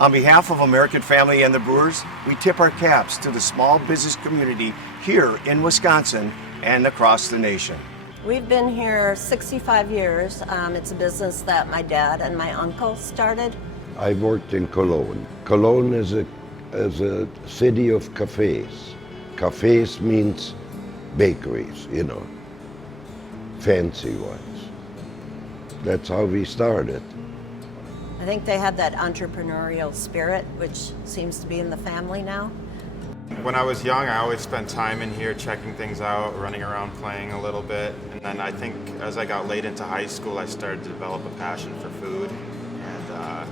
On behalf of American Family and the Brewers, we tip our caps to the small business community here in Wisconsin and across the nation. We've been here 65 years. It's a business that my dad and my uncle started. I worked in Cologne. Cologne is a city of cafes. Cafes means bakeries, you know, fancy ones. That's how we started. I think they had that entrepreneurial spirit, which seems to be in the family now. When I was young, I always spent time in here checking things out, running around playing a little bit. And then I think as I got late into high school, I started to develop a passion for food. And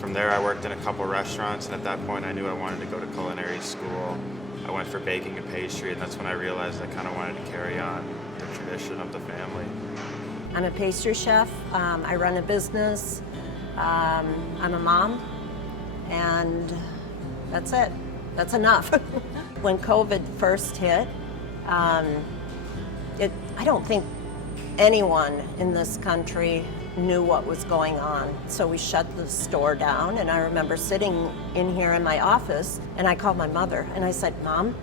from there, I worked in a couple restaurants. And at that point, I knew I wanted to go to culinary school. I went for baking and pastry, and that's when I realized I kind of wanted to carry on the tradition of the family. I'm a pastry chef. I run a business. I'm a mom, and that's it. That's enough. When COVID first hit, I don't think anyone in this country knew what was going on. So we shut the store down, and I remember sitting in here in my office, and I called my mother, and I said, "Mom,"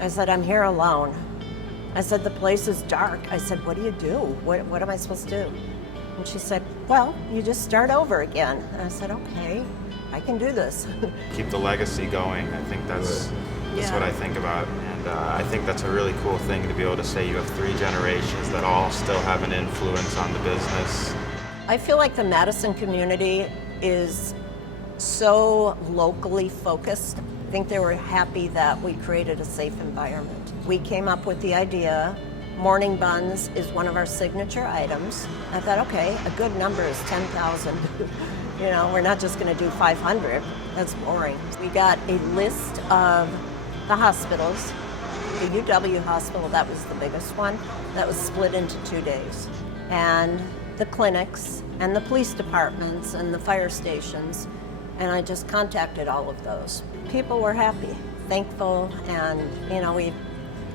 I said, "I'm here alone." I said, "The place is dark." I said, "What do you do? What am I supposed to do?" And she said, "Well, you just start over again." And I said, "Okay, I can do this." Keep the legacy going. I think that's Yeah. what I think about. And I think that's a really cool thing to be able to say you have 3 generations that all still have an influence on the business. I feel like the Madison community is so locally focused. I think they were happy that we created a safe environment. We came up with the idea. Morning buns is one of our signature items. I thought, okay, a good number is 10,000. You know, we're not just going to do 500. That's boring. We got a list of the hospitals. The UW hospital, that was the biggest one. That was split into 2 days. And the clinics and the police departments and the fire stations. And I just contacted all of those. People were happy, thankful, and you know, it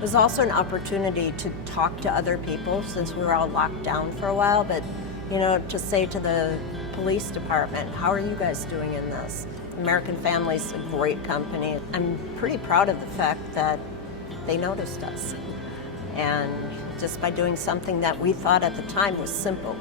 was also an opportunity to talk to other people since we were all locked down for a while, but you know, to say to the police department, how are you guys doing in this? American Family's a great company. I'm pretty proud of the fact that they noticed us. And just by doing something that we thought at the time was simple,